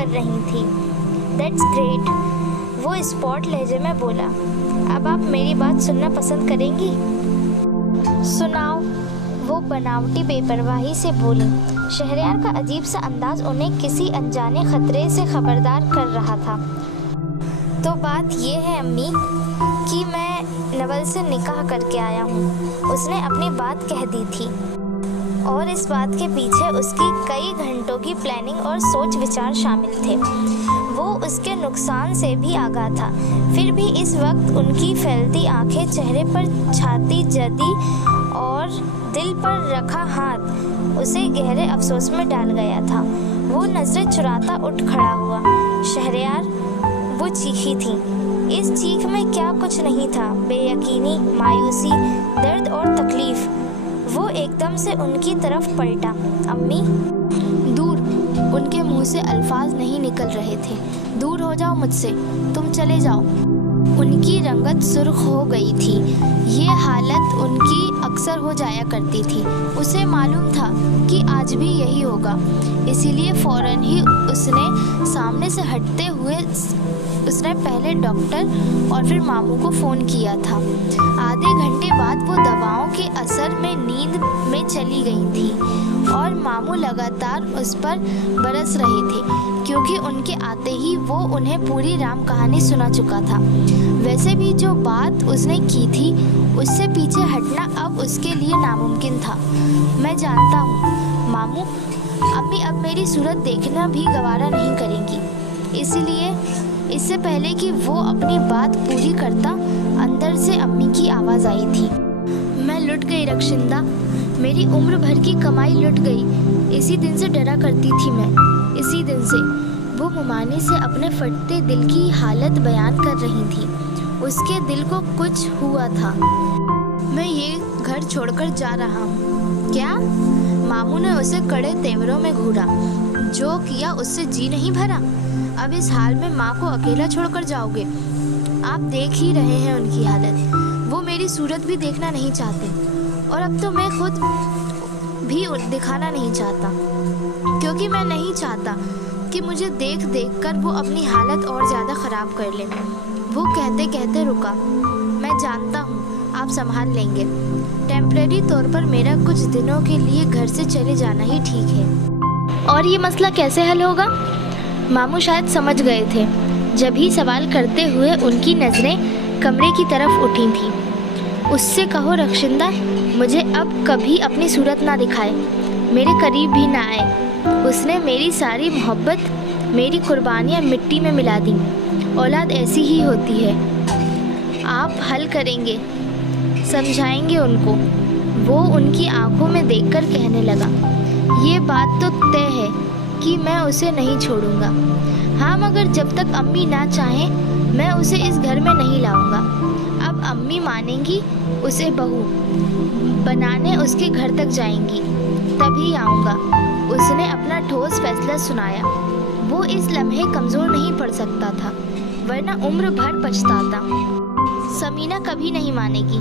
कर रही थी। दैट्स ग्रेट, वो स्पॉट लहजे में बोला। अब आप मेरी बात सुनना पसंद करेंगी? सुनाओ, वो बनावटी बेपरवाही से बोली। शहरयार का अजीब सा अंदाज उन्हें किसी अनजाने खतरे से खबरदार कर रहा था। तो बात ये है अम्मी कि मैं नवल से निकाह करके आया हूँ। उसने अपनी बात कह दी थी और इस बात के पीछे उसकी कई घंटों की प्लानिंग और सोच विचार शामिल थे। वो उसके नुकसान से भी आगाह था, फिर भी इस वक्त उनकी फैलती आंखें, चेहरे पर छाती जदी और दिल पर रखा हाथ उसे गहरे अफसोस में डाल गया था। वो नजरें चुराता उठ खड़ा हुआ। शहरयार, वो चीखी थी। इस चीख में क्या कुछ नहीं था, बेयकीनी, मायूसी, दर्द और तकलीफ। वो एकदम से उनकी तरफ पलटा। अम्मी? दूर, उनके मुंह से अल्फाज नहीं निकल रहे थे। दूर हो जाओ मुझसे, तुम चले जाओ। उनकी रंगत सुर्ख हो गई थी। ये हालत उनकी अक्सर हो जाया करती थी। उसे मालूम था कि आज भी यही होगा, इसीलिए फौरन ही उसने सामने से हटते हुए उसने पहले डॉक्टर और फिर मामू को फ़ोन किया था। आधे घंटे बाद वो दवाओं के असर में नींद में चली गई थी और मामू लगातार उस पर बरस रहे थे, क्योंकि उनके आते ही वो उन्हें पूरी राम कहानी सुना चुका था। वैसे भी जो बात उसने की थी उससे पीछे हटना अब उसके लिए नामुमकिन था। मैं जानता हूँ मामू, अम्मी अब मेरी सूरत देखना भी गवारा नहीं करेंगी, इसीलिए इससे पहले कि वो अपनी बात पूरी करता, अंदर से अम्मी की आवाज़ आई थी। मैं लुट गई रक्षिंदा, मेरी उम्र भर की कमाई लुट गई। इसी दिन से डरा करती थी मैं, इसी दिन से। वो मुमानी से अपने फटते दिल की हालत बयान कर रही थी। उसके दिल को कुछ हुआ था। मैं ये घर छोड़कर जा रहा हूँ। क्या? मामू ने उसे कड़े तेवरों में घूरा। जो किया उससे जी नहीं भरा? अब इस हाल में माँ को अकेला छोड़कर जाओगे? आप देख ही रहे हैं उनकी हालत। वो मेरी सूरत भी देखना नहीं चाहते और अब तो मैं खुद भी दिखाना नहीं चाहता, क्योंकि मैं नहीं चाहता कि मुझे देख देख कर वो अपनी हालत और ज़्यादा ख़राब कर ले। वो कहते कहते रुका। मैं जानता हूँ आप संभाल लेंगे। टेम्परेरी तौर पर मेरा कुछ दिनों के लिए घर से चले जाना ही ठीक है। और ये मसला कैसे हल होगा? मामू शायद समझ गए थे, जब ही सवाल करते हुए उनकी नज़रें कमरे की तरफ उठी थीं। उससे कहो रक्षिंदा, मुझे अब कभी अपनी सूरत ना दिखाए, मेरे करीब भी ना आए। उसने मेरी सारी मोहब्बत, मेरी कुर्बानियाँ मिट्टी में मिला दी। औलाद ऐसी ही होती है। आप हल करेंगे, समझाएंगे उनको। वो उनकी आंखों में देखकर कहने लगा। ये बात तो तय है कि मैं उसे नहीं छोड़ूंगा। हाँ, मगर जब तक अम्मी ना चाहें मैं उसे इस घर में नहीं लाऊंगा। अब अम्मी मानेंगी, उसे बहू बनाने उसके घर तक जाएंगी, तभी आऊँगा। उसने अपना ठोस फैसला सुनाया। वो इस लम्हे कमज़ोर नहीं पड़ सकता था, वरना उम्र भर पछताता। समीना कभी नहीं मानेगी,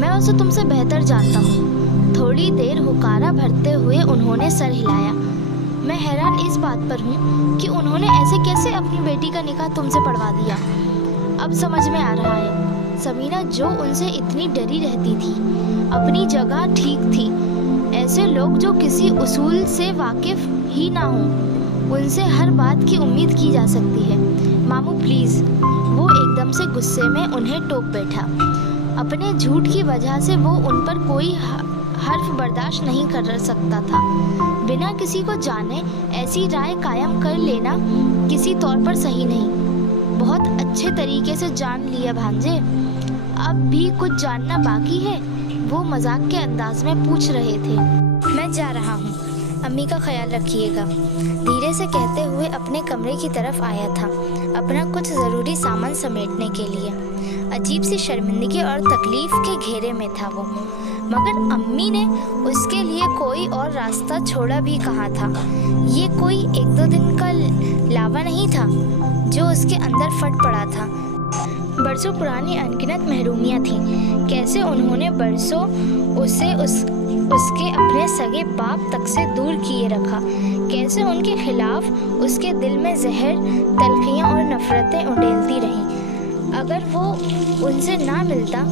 मैं उसे तुमसे बेहतर जानता हूँ। थोड़ी देर हुकारा भरते हुए उन्होंने सर हिलाया। मैं हैरान इस बात पर हूँ कि उन्होंने ऐसे कैसे अपनी बेटी का निकाह तुमसे पढ़वा दिया। अब समझ में आ रहा है। समीना जो उनसे इतनी डरी रहती थी, अपनी जगह ठीक थी। ऐसे लोग जो किसी उसूल से वाकिफ ही ना हों, उनसे हर बात की उम्मीद की जा सकती है। मामू प्लीज़। वो एकदम से गुस्से में उन्हें टोक बैठा। अपने झूठ की वजह से वो उन पर कोई हर्फ बर्दाश्त नहीं कर सकता था। बिना किसी को जाने ऐसी राय कायम कर लेना किसी तौर पर सही नहीं। बहुत अच्छे तरीके से जान लिया भांजे, अब भी कुछ जानना बाकी है? वो मजाक के अंदाज में पूछ रहे थे। मैं जा रहा हूँ, अम्मी का ख्याल रखिएगा। धीरे से कहते हुए अपने कमरे की तरफ आया था, अपना कुछ ज़रूरी सामान समेटने के लिए। अजीब सी शर्मिंदगी और तकलीफ़ के घेरे में था वो, मगर अम्मी ने उसके लिए कोई और रास्ता छोड़ा भी कहाँ था। ये कोई एक दो दिन का लावा नहीं था जो उसके अंदर फट पड़ा था। बरसों पुरानी अनगिनत महरूमियाँ थीं। कैसे उन्होंने बरसों उसे उसके अपने सगे बाप तक से दूर किए रखा। कैसे उनके खिलाफ उसके दिल में जहर, तलखियाँ और नफरतें उंडेलती रहीं। अगर वो उनसे ना मिलता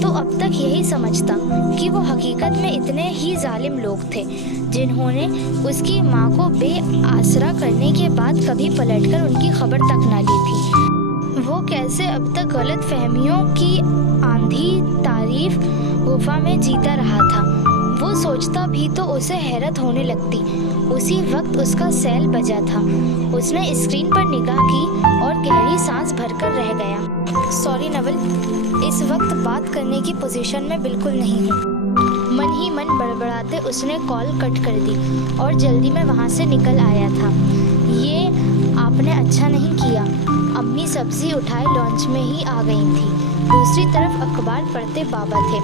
तो अब तक यही समझता कि वो हकीकत में इतने ही जालिम लोग थे जिन्होंने उसकी माँ को बेआसरा करने के बाद कभी पलटकर उनकी खबर तक ना ली थी। वो कैसे अब तक गलत फहमियों की आंधी तारीफ गुफा में जीता रहा था। वो सोचता भी तो उसे हैरत होने लगती। उसी वक्त उसका सेल बजा था। उसने स्क्रीन पर निगाह की और गहरी सांस भरकर रह गया। सॉरी नवल, इस वक्त बात करने की पोजीशन में बिल्कुल नहीं हूँ। मन ही मन बड़बड़ाते उसने कॉल कट कर दी और जल्दी में वहाँ से निकल आया था। ये आपने अच्छा नहीं किया। अम्मी सब्जी उठाए लॉन्च में ही आ गई थी। दूसरी तरफ अखबार पढ़ते बाबा थे,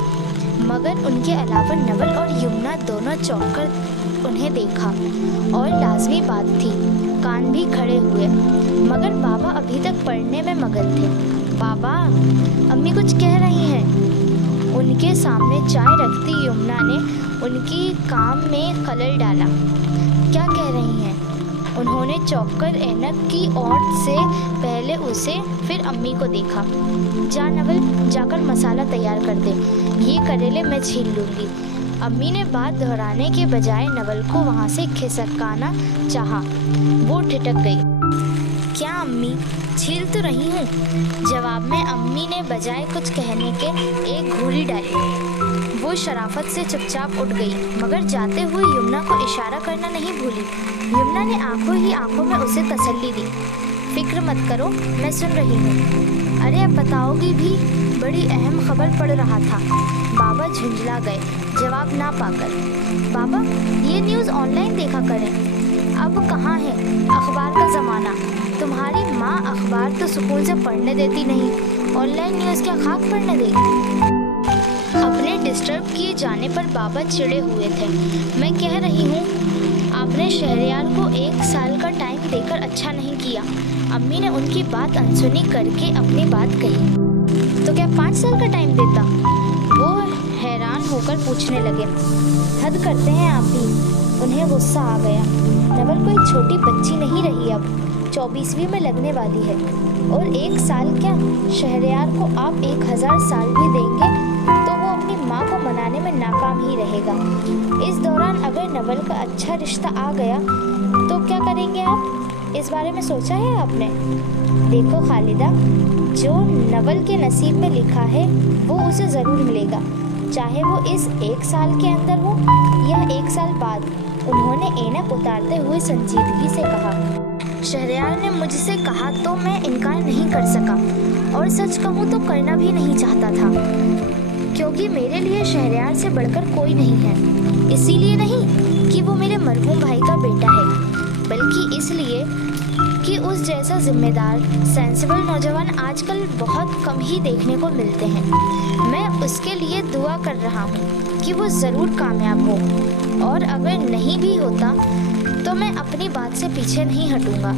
मगर उनके अलावा नवल और यमुना दोनों चौंक कर उन्हें देखा। और लाजमी बात थी, कान भी खड़े हुए, मगर बाबा अभी तक पढ़ने में मगन थे। बाबा, अम्मी कुछ कह रही हैं। उनके सामने चाय रखती यमुना ने उनकी काम में खलल डाला। क्या कह रही हैं? उन्होंने चौंककर ऐनक की ओर से पहले उसे फिर अम्मी को देखा। जा नवल, जाकर मसाला तैयार कर दे, ये करेले मैं छील लूँगी। अम्मी ने बात दोहराने के बजाय नवल को वहाँ से खिसकाना चाहा। वो ठिठक गई। क्या अम्मी, छील तो रही हूँ। जवाब में अम्मी ने बजाय कुछ कहने के एक घूरी डाली। वो शराफत से चुपचाप उठ गई, मगर जाते हुए यमुना को इशारा करना नहीं भूली। यमुना ने आंखों ही आंखों में उसे तसल्ली दी। फिक्र मत करो, मैं सुन रही हूँ। अरे अब बताओगी भी, बड़ी अहम खबर पढ़ रहा था। बाबा झुंझला गए जवाब ना पाकर। बाबा, ये न्यूज़ ऑनलाइन देखा करें। अब कहाँ है अखबार का ज़माना। तुम्हारी माँ अखबार तो सुकून से पढ़ने देती नहीं, ऑनलाइन न्यूज़ क्या खाक पढ़ने देगी। अपने डिस्टर्ब किए जाने पर बाबा चिढ़े हुए थे। मैं कह रही हूँ, आपने शहरयार को 1 साल का टाइम देकर अच्छा नहीं किया। अम्मी ने उनकी बात अनसुनी करके अपनी बात कही। तो क्या 5 साल का टाइम देता? वो हैरान होकर पूछने लगे। हद करते हैं आप भी। उन्हें गुस्सा आ गया। नवल कोई छोटी बच्ची नहीं रही, अब 24वीं में लगने वाली है। और 1 साल क्या, शहरयार को आप 1000 साल भी देंगे तो वो अपनी माँ को मनाने में नाकाम ही रहेगा। इस दौरान अगर नवल का अच्छा रिश्ता आ गया तो क्या करेंगे आप? इस बारे में सोचा है आपने? देखो खालिदा, जो नवल के नसीब में लिखा है वो उसे ज़रूर मिलेगा, चाहे वो इस 1 साल के अंदर हो या 1 साल बाद। उन्होंने ऐनक उतारते हुए संजीदगी से कहा। शहरयार ने मुझसे कहा तो मैं इनकार नहीं कर सका, और सच कहूँ तो करना भी नहीं चाहता था, क्योंकि मेरे लिए शहरयार से बढ़कर कोई नहीं है। इसीलिए नहीं कि वो मेरे मरहूम भाई का बेटा है, बल्कि इसलिए कि उस जैसा जिम्मेदार, सेंसिबल नौजवान आजकल बहुत कम ही देखने को मिलते हैं। मैं उसके लिए दुआ कर रहा हूँ कि वो ज़रूर कामयाब हो, और अगर नहीं भी होता तो मैं अपनी बात से पीछे नहीं हटूँगा।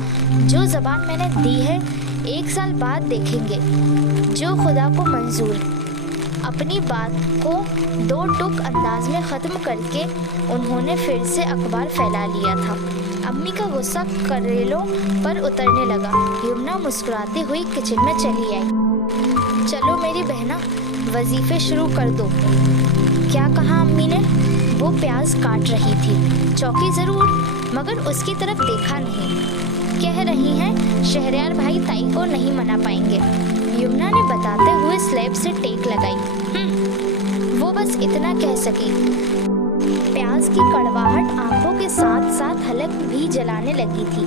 जो ज़बान मैंने दी है 1 साल बाद देखेंगे, जो खुदा को मंजूर। अपनी बात को 2 टुक अंदाज में ख़त्म करके उन्होंने फिर से अखबार फैला लिया था। अम्मी का गुस्सा करेलों पर उतरने लगा। यमुना मुस्कुराती हुई किचन में चली आई। चलो मेरी बहना, वजीफे शुरू कर दो। क्या कहा अम्मी ने? वो प्याज काट रही थी। चौकी ज़रूर, मगर उसकी तरफ देखा नहीं। कह रही हैं शहरयार भाई ताई को नहीं मना पाएंगे। यमुना ने बताते हुए स्लैब से टेक लगाई। वो बस इतना कह सकी। प्याज की कड़वाहट आंखों के साथ साथ हलक भी जलाने लगी थी।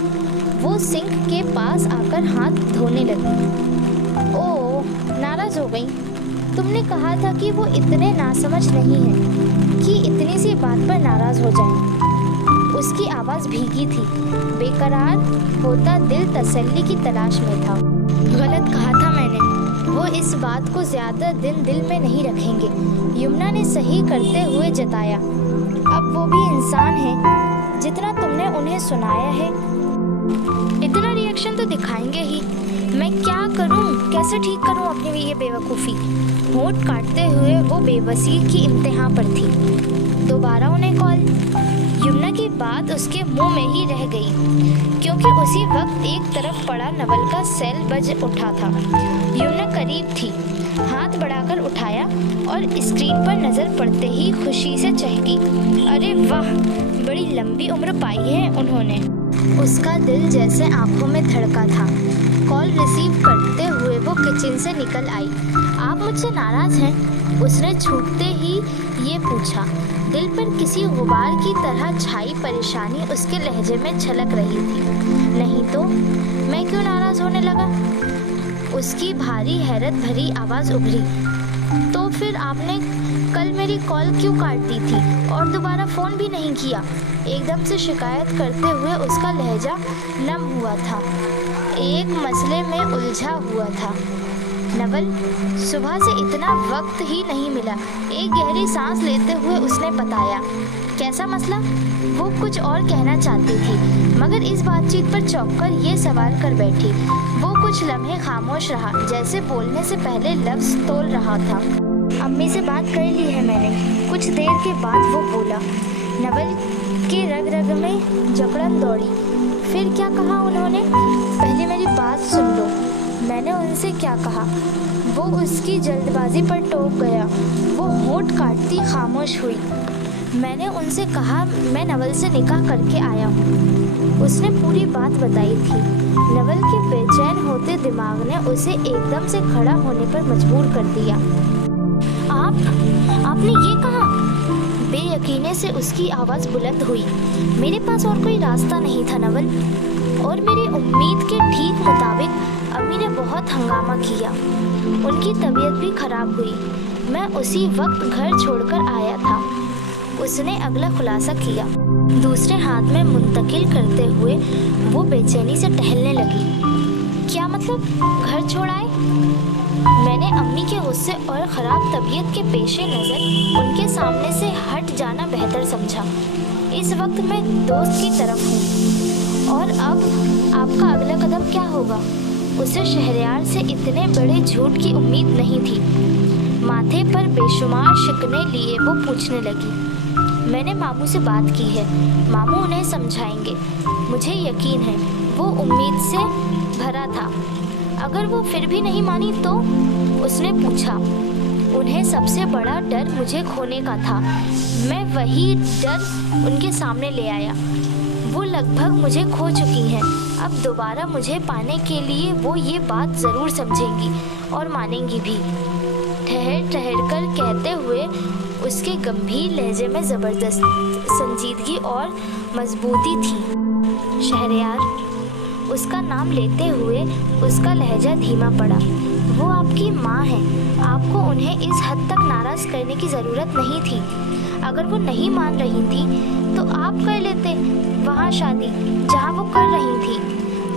वो सिंक के पास आकर हाथ धोने लगी। ओह, नाराज़ हो गई। तुमने कहा था कि वो इतने नासमझ नहीं हैं कि इतनी सी बात पर नाराज़ हो जाएं। उसकी आवाज़ भीगी थी। बेकरार होता दिल तसल्ली की तलाश में था। गलत कहा था मैंने। वो इस बात को ज़्यादा दिन दिल में नहीं रखेंगे। यमुना ने सही करते हुए जताया। अब वो भी इंसान है, जितना तुमने उन्हें सुनाया है इतना रिएक्शन तो दिखाएंगे ही। मैं क्या करूं, कैसे ठीक करूं अपनी ये बेवकूफ़ी। होंठ काटते हुए वो बेबसी की इम्तिहा पर थी। दोबारा उन्हें कॉल। यमुना की बात उसके मुंह में ही रह गई, क्योंकि उसी वक्त एक तरफ पड़ा नवल का सेल बज उठा था। यमुना करीब थी, हाथ बढ़ाकर उठाया और स्क्रीन पर नज़र पड़ते ही खुशी से चहकी। अरे वाह, बड़ी लंबी उम्र पाई है उन्होंने। उसका दिल जैसे आंखों में धड़का था। कॉल रिसीव करते हुए वो किचन से निकल आई। आप मुझसे नाराज़ हैं? उसने छूटते ही ये पूछा। दिल पर किसी गुबार की तरह छाई परेशानी उसके लहजे में छलक रही थी। नहीं तो मैं क्यों नाराज़ होने लगा? उसकी भारी हैरत भरी आवाज़ उभरी। तो फिर आपने कल मेरी कॉल क्यों काट दी थी और दोबारा फ़ोन भी नहीं किया? एकदम से शिकायत करते हुए उसका लहजा नम हुआ था, एक मसले में उलझा हुआ था। नवल, सुबह से इतना वक्त ही नहीं मिला। एक गहरी सांस लेते हुए उसने बताया। कैसा मसला? वो कुछ और कहना चाहती थी, मगर इस बातचीत पर चौंककर ये सवाल कर बैठी। वो कुछ लम्हे खामोश रहा, जैसे बोलने से पहले लफ्ज़ तोल रहा था। अम्मी से बात कर ली है मैंने। कुछ देर के बाद वो बोला। नवल के रग रग में जकड़न दौड़ी। फिर क्या कहा उन्होंने? पहले मेरी बात सुन लो। मैंने उनसे क्या कहा? वो उसकी जल्दबाजी पर टोक गया। वो होंठ काटती खामोश हुई। मैंने उनसे कहा मैं नवल से निकाह करके आया हूँ। उसने पूरी बात बताई थी। नवल के बेचैन होते दिमाग ने उसे एकदम से खड़ा होने पर मजबूर कर दिया। आपने ये कहा? बेयकीने से उसकी आवाज़ बुलंद हुई। मेरे पास और कोई रास्ता नहीं था नवल, और मेरी उम्मीद के ठीक मुताबिक अम्मी ने बहुत हंगामा किया। उनकी तबीयत भी खराब हुई। मैं उसी वक्त घर छोड़कर आया था। उसने अगला खुलासा किया। दूसरे हाथ में मुंतकिल करते हुए वो बेचैनी से टहलने लगी। क्या मतलब घर छोड़ आए? मैंने अम्मी के गुस्से और ख़राब तबीयत के पेशे नज़र उनके सामने से हट जाना बेहतर समझा। इस वक्त मैं दोस्त की तरफ हूँ। और अब आपका अगला कदम क्या होगा? उसे शहरयार से इतने बड़े झूठ की उम्मीद नहीं थी। माथे पर बेशुमार शिकने लिए वो पूछने लगी। मैंने मामू से बात की है, मामू उन्हें समझाएंगे। मुझे यकीन है वो उम्मीद से भरा था। अगर वो फिर भी नहीं मानी तो? उसने पूछा। उन्हें सबसे बड़ा डर मुझे खोने का था। मैं वही डर उनके सामने ले आया। वो लगभग मुझे खो चुकी हैं। अब दोबारा मुझे पाने के लिए वो ये बात ज़रूर समझेंगी और मानेंगी भी। ठहर कर कहते हुए उसके गंभीर लहजे में ज़बरदस्त संजीदगी और मजबूती थी। शहरयार, उसका नाम लेते हुए उसका लहजा धीमा पड़ा। वो आपकी माँ है। आपको उन्हें इस हद तक नाराज़ करने की ज़रूरत नहीं थी। अगर वो नहीं मान रही थी तो आप कर लेते वहाँ शादी जहाँ वो कर रही थी।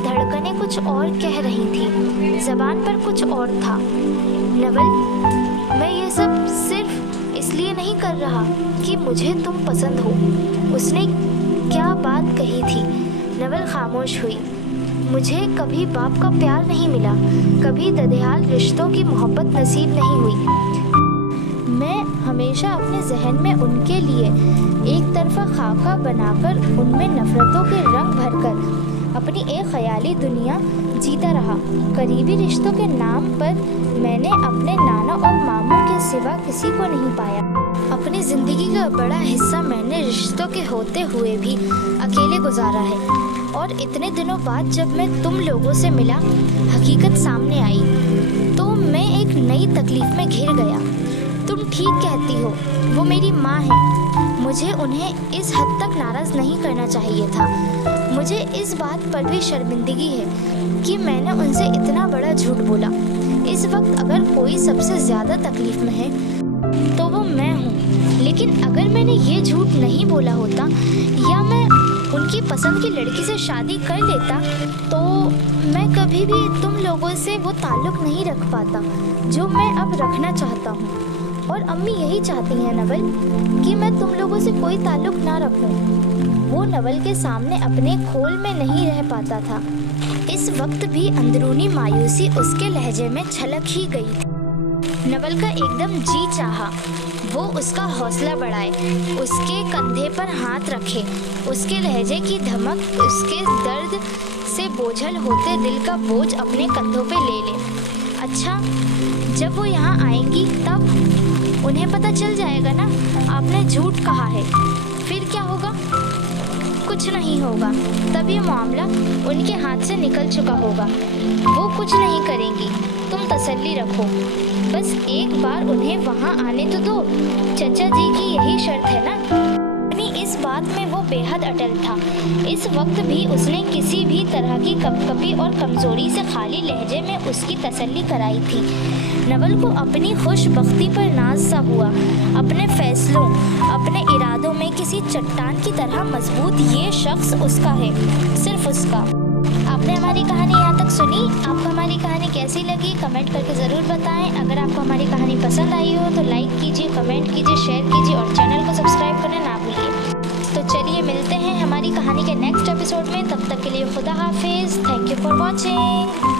धड़कनें कुछ और कह रही थी, ज़बान पर कुछ और था। नवल, मैं ये सब सिर्फ इसलिए नहीं कर रहा कि मुझे तुम पसंद हो। उसने क्या बात कही थी? नवल खामोश हुई। मुझे कभी बाप का प्यार नहीं मिला, कभी ददेहाल रिश्तों की मोहब्बत नसीब नहीं हुई। मैं हमेशा अपने जहन में उनके लिए एक तरफा खाका बनाकर उनमें नफ़रतों के रंग भरकर अपनी एक ख्याली दुनिया जीता रहा। करीबी रिश्तों के नाम पर मैंने अपने नाना और मामू के सिवा किसी को नहीं पाया। अपनी ज़िंदगी का बड़ा हिस्सा मैंने रिश्तों के होते हुए भी अकेले गुजारा है। और इतने दिनों बाद जब मैं तुम लोगों से मिला, हकीकत सामने आई, तो मैं एक नई तकलीफ़ में घिर गया। तुम ठीक कहती हो, वो मेरी माँ है। मुझे उन्हें इस हद तक नाराज़ नहीं करना चाहिए था। मुझे इस बात पर भी शर्मिंदगी है कि मैंने उनसे इतना बड़ा झूठ बोला। इस वक्त अगर कोई सबसे ज़्यादा तकलीफ़ में है तो वो मैं हूँ। लेकिन अगर मैंने ये झूठ नहीं बोला होता या मैं उनकी पसंद की लड़की से शादी कर लेता तो मैं कभी भी तुम लोगों से वो ताल्लुक़ नहीं रख पाता जो मैं अब रखना चाहता हूँ। और अम्मी यही चाहती हैं नवल कि मैं तुम लोगों से कोई ताल्लुक़ ना रखूँ। वो नवल के सामने अपने खोल में नहीं रह पाता था। इस वक्त भी अंदरूनी मायूसी उसके लहजे में छलक ही गई थी। नवल का एकदम जी चाहा वो उसका हौसला बढ़ाए, उसके कंधे पर हाथ रखे, उसके लहजे की धमक उसके दर्द से बोझल होते दिल का बोझ अपने कंधों पे ले ले। अच्छा, जब वो यहाँ आएंगी तब उन्हें पता चल जाएगा ना आपने झूठ कहा है, फिर क्या होगा? कुछ नहीं होगा, तब ये मामला उनके हाथ से निकल चुका होगा। वो कुछ नहीं करेंगी, तुम तसल्ली रखो। बस एक बार उन्हें वहाँ आने तो दो, चचा जी की यही शर्त है ना। इस बात में वो बेहद अटल था। इस वक्त भी उसने किसी भी तरह की कपकपी और कमजोरी से खाली लहजे में उसकी तसल्ली कराई थी। नवल को अपनी खुशबख्ती पर नाज सा हुआ, अपने फैसलों, अपने इरादों में किसी चट्टान की तरह मजबूत। ये शख्स उसका है, सिर्फ उसका। आपने हमारी कहानी यहाँ तक सुनी। आपको हमारी कहानी कैसी लगी कमेंट करके ज़रूर बताएं। अगर आपको हमारी कहानी पसंद आई हो तो लाइक कीजिए, कमेंट कीजिए, शेयर कीजिए और चैनल को सब्सक्राइब करना ना भूलिए। तो चलिए मिलते हैं हमारी कहानी के नेक्स्ट एपिसोड में। तब तक के लिए खुदा हाफिज़। Thank you for watching.